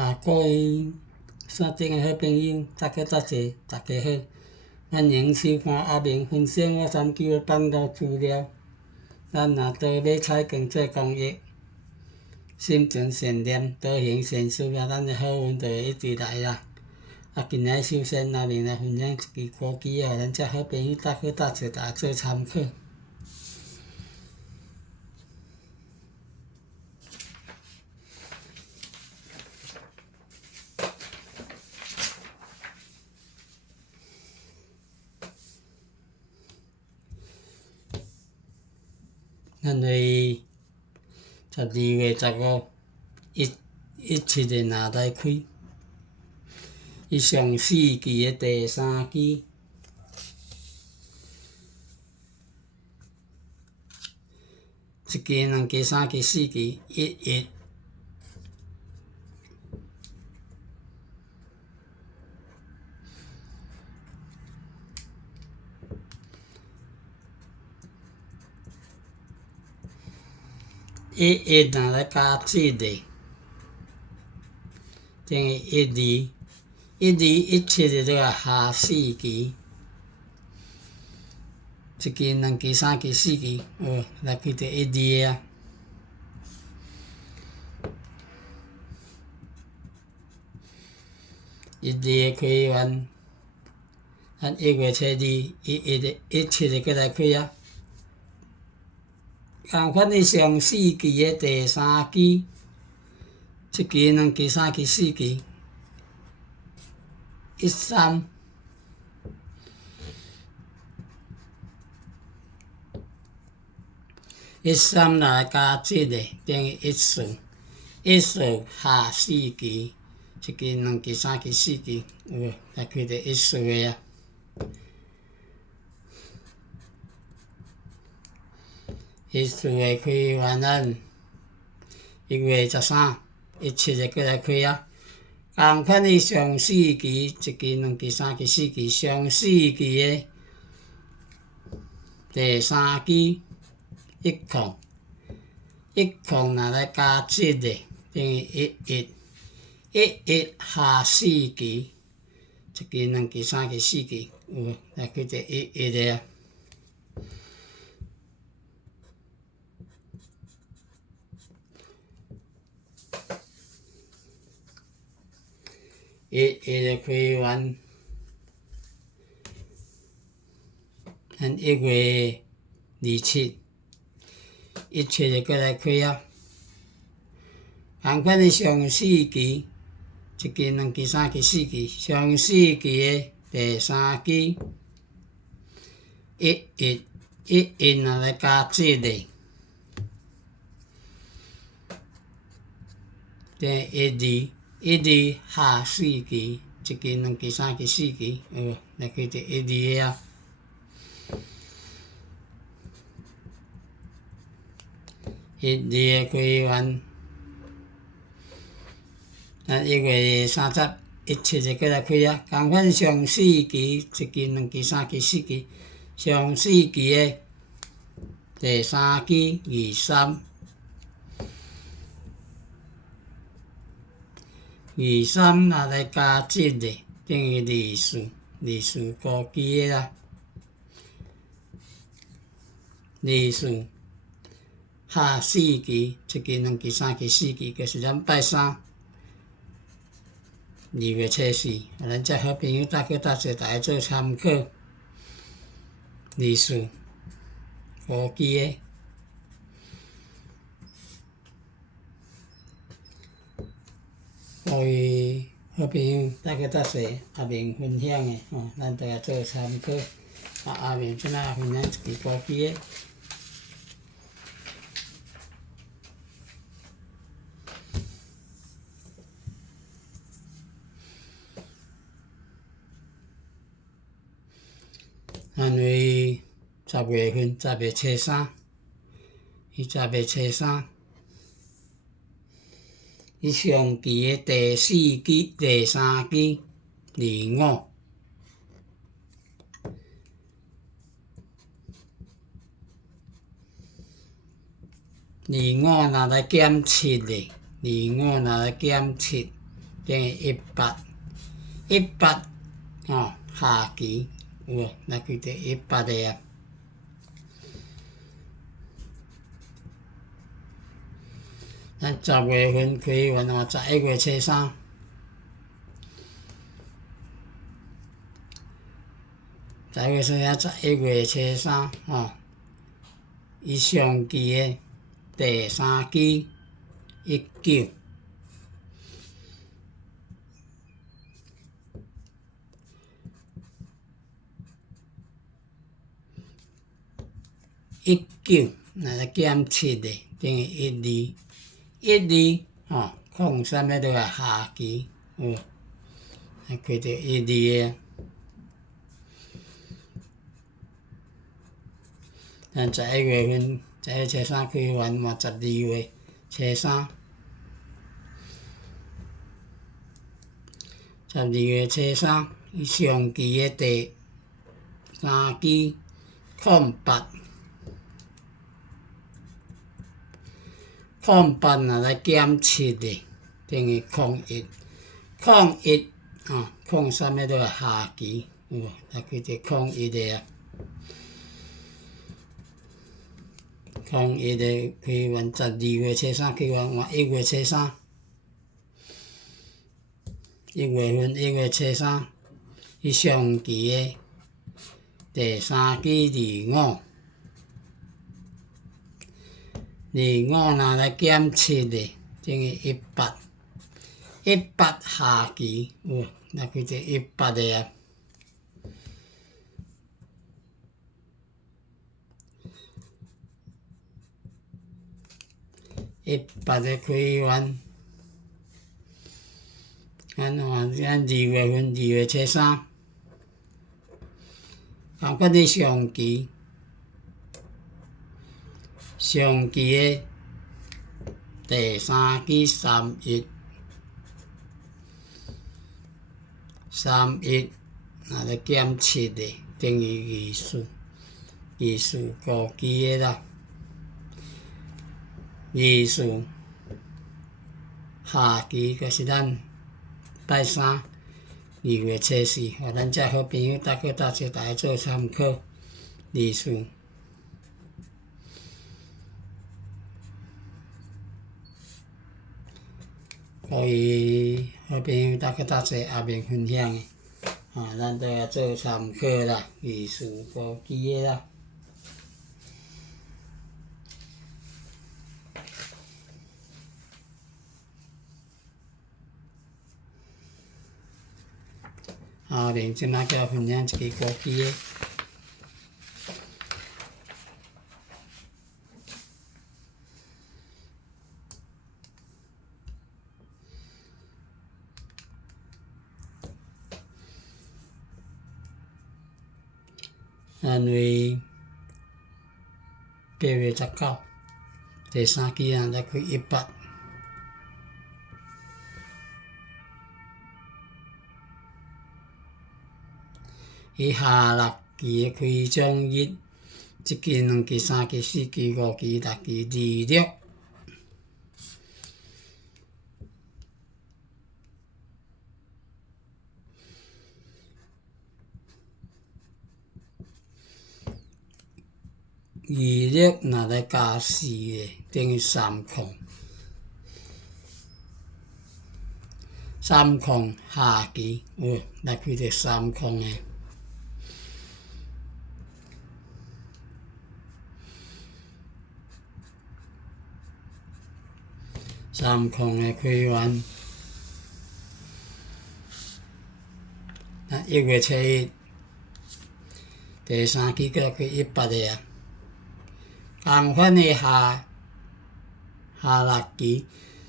各位线顶的好朋友，大家多谢，大家好，欢迎收看阿明分享我39的网络资料。咱若倒买菜耕做公益，心存善念，多行善事啊，咱的好运就会一直来啦。今日首先阿明来分享一支歌曲，互咱遮好朋友大家多谢，大家做参考。咱为12月1517日若来开，伊上4期的第3期，1期、2期、3期、4期，1月。1月若来加7日，等于1、2、17日就下4期，1期、2期、3期、4期，来开着1、2个啊。1、2个开完，咱1月初2、17日再来开啊。同款的上4期的第3期，1期、2期、3期、4期，13。13来加7日，等于14。14下4期，1期、2期、3期、4期，来开着14个啊。14个开完咱1月13、17日再来开啊。同款的上4期，1期、2期、3期、4期，上4期的第3期10若来加7日，等于1月。1月下4期，1期、2期、3期、4期，来开着1月的啊。1月开完，咱1月27、17日再来开啊。同款的上4期，1期、2期、3期、4期，上4期的第3期1月若来加7日，等于1、2下4期，1期、2期、3期、4期，来开着1、2个啊。1、2个开完，咱1月30、17日再来开啊。同款上4期，1期、2期、3期、4期，上4期的第3期23。23若来加7日，等于24高期的啦。24下4期，1期、2期、3期、4期，就是咱拜3。2月初4，互咱遮好朋友大家多谢，大家做参考。24高期的。各位好朋友，大家多谢阿明分享的，咱大家做参考。阿明即摆分享一支歌曲的。咱为10月份10月初3，10月初3。伊上期的第4期、第3期25，若来减7日，25若来减7，等于18下期有无？咱开到18个啊。咱10月份开完话，11月初3。11月初3，11月初3伊上期的第3期19。若来减7个，等于12空3个落来下期有，开到12个。咱11月份11月初3开完嘛，12月初3，12月初3，伊上期的第3期08。08若来减7个，等于01空3个落来下期有无？来开到01个啊。01个开完12月初3开完换1月初3，1月份1月初3，伊上期的第3期25若来减7个，等于18下期有无？来开到18个啊。18个开完，咱2月份2月初3，共款伫上期的第3期31若来减7个，等于245期的啦。24下期就是咱拜32月初4，互咱遮好朋友搭去搭做，大家做参考。24可以好朋友搭去搭做下面分享的，咱都来做参考啦。245期的啦。另即摆甲分享一个5期的。咱为8月19，第3期来开18。伊下6期的开奖日，1期、2期、3期、4期、5期、6期、26。26若来加4个，等于30。30下期有来开到30个。30个开完，1月初1，第3期搁开18个啊。共款的下6期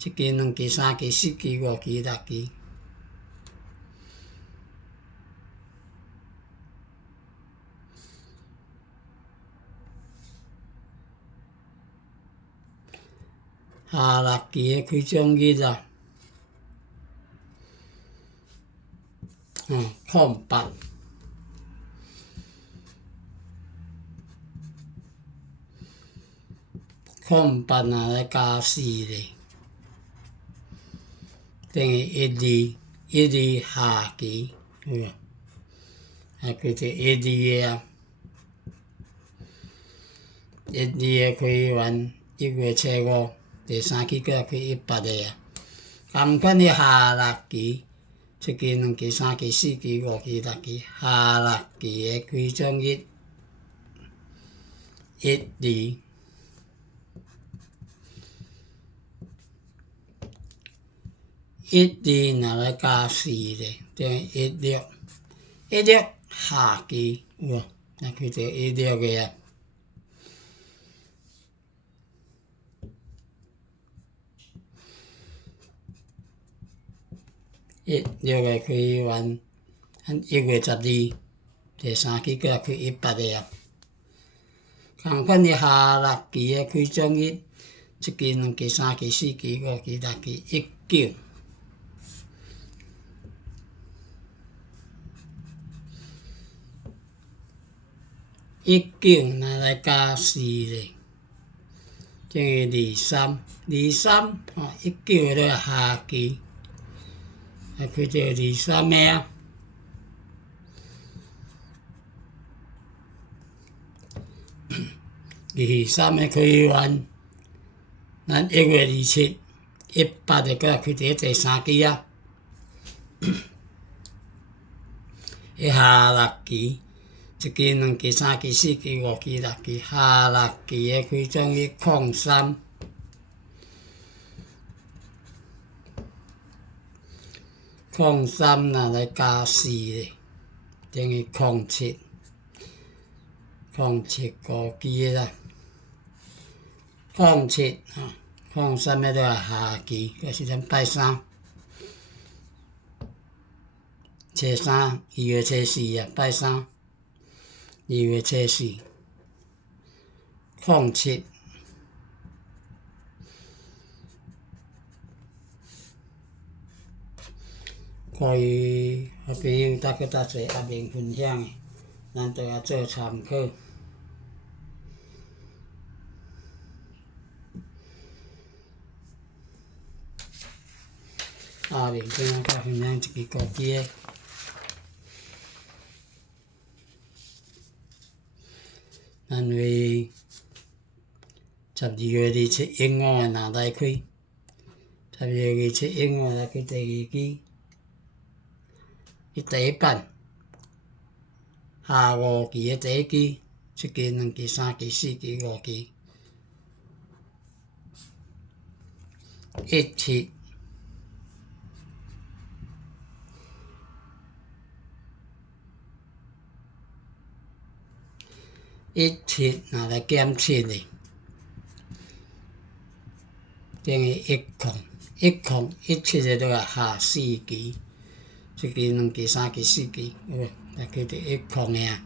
，1期、2期、3期、4期、5期、6期。下6期的开奖日啦，08。08若来加4个，等於一二下期，有無？啊，佢就一二啊，一二嘅開完1月7號，第3期個開18個啊。咁款嘅下學期，一期、兩期、3期、4期、5期、6期，下學期嘅開獎日1、2。1、2若來加4咧，等於1、6。1、6下期有無？那佢就1、6個啊。1、6個開完，1月12，第3期個開18個啊。同款嘅下學期嘅開獎日，一期、兩期、3期、4期、5期、6期，19。19若來加4咧，等於23。2319個都係下期，啊佢就23個啊。23個開完，咱1月27、18個開第3期啊。下學期。一期、兩期、3期、4期、5期、6期，下學期嘅開獎日03。03若來加4咧，等於07。075期個啦。0703個都係下期，嗰時陣拜3。初32月初4啊，拜3。2月初4。07。關於小朋友大家較濟阿明分享的，咱都要做參考。阿明今仔較分享一支歌機的，咱為12月27英語若來開，12月27英語來開第2期。伊第1版，下5期嘅第1期，一期、兩期、3期、4期、5期，17。17若來減7咧，等於17個都係下4期，一期、兩期、3期、4期，有無？那佢就個啊。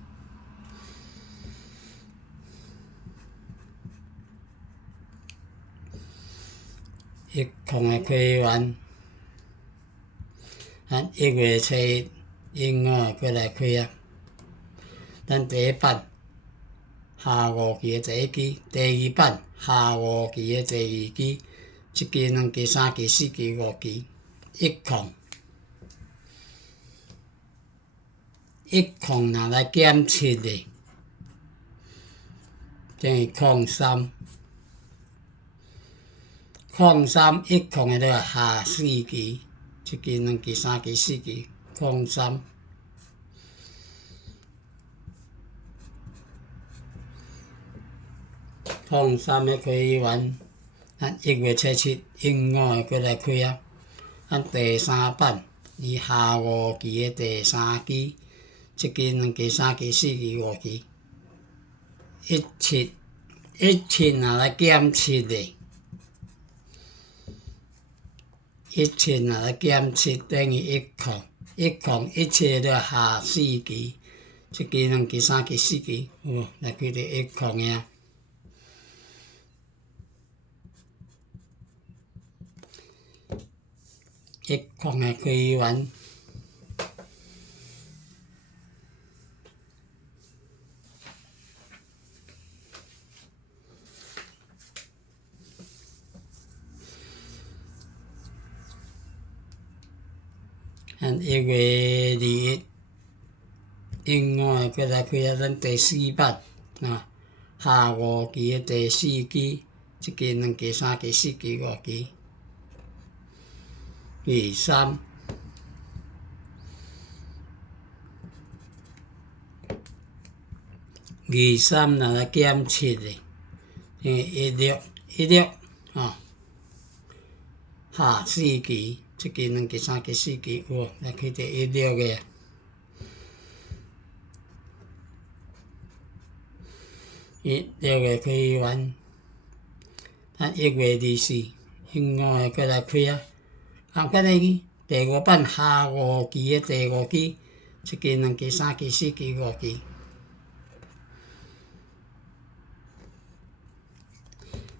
嘅開完，咱1月7英語過來開啊。咱第1版下5期嘅第1期，第2版下5期嘅第2期，一期、兩期、3期、4期、5期，10若來減7咧，等於03。03嘅都係下4期，一期、兩期、3期、4期，03。03嘅開完，咱1月7英語過來開啊。咱第3版伊下5期嘅第3期，一期、兩期、3期、4期、5期，17若來減7咧。17若來減7等於10，17都係下4期，一期、兩期、3期、4期，有無？那佢就10啊。10開完，咱1月2日，另外再来开咱第4班啊，下5期的第4期，1期、2期、3期、4期、5期。23。23若来减7的，16啊，下4期，1期、2期、3期、4期，有来开第16个。16个开完，咱1月24，另外再来开啊，同款的第5班下5期的第5期，1期、2期、3期、4期、5期。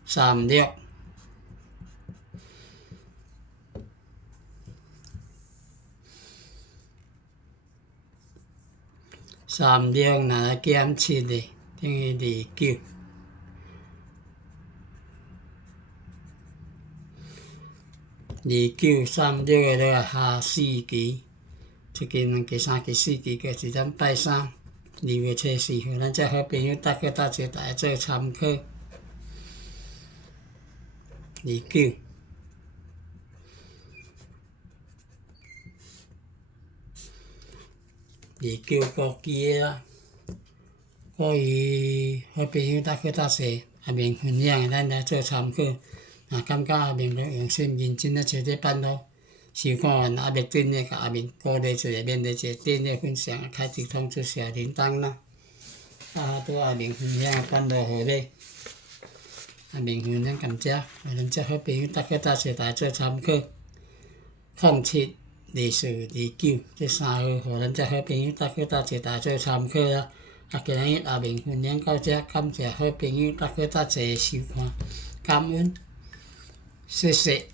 36。36若来减7的，等于29。36个落来下4期，1期、2期、3期、4期，就是咱拜32月初4，互咱遮好朋友搭去搭做大家做参考。29。29国旗的啦，鼓励好朋友搭去搭做下面分享，咱来做参考。若感觉下面要用心认真咧找这班咯，收看完还袂准诶，甲下面鼓励一下，勉励一下，订阅分享，开启通知小铃铛啦。啊，拄下面分享诶班落互你，下面分享感谢，互咱遮好朋友搭去搭做大家做参考。07、24、29这3号，互咱遮好朋友搭去搭做大家做参考啦。啊，今日下面分享到这，感谢好朋友搭去搭做收看，感恩，谢谢。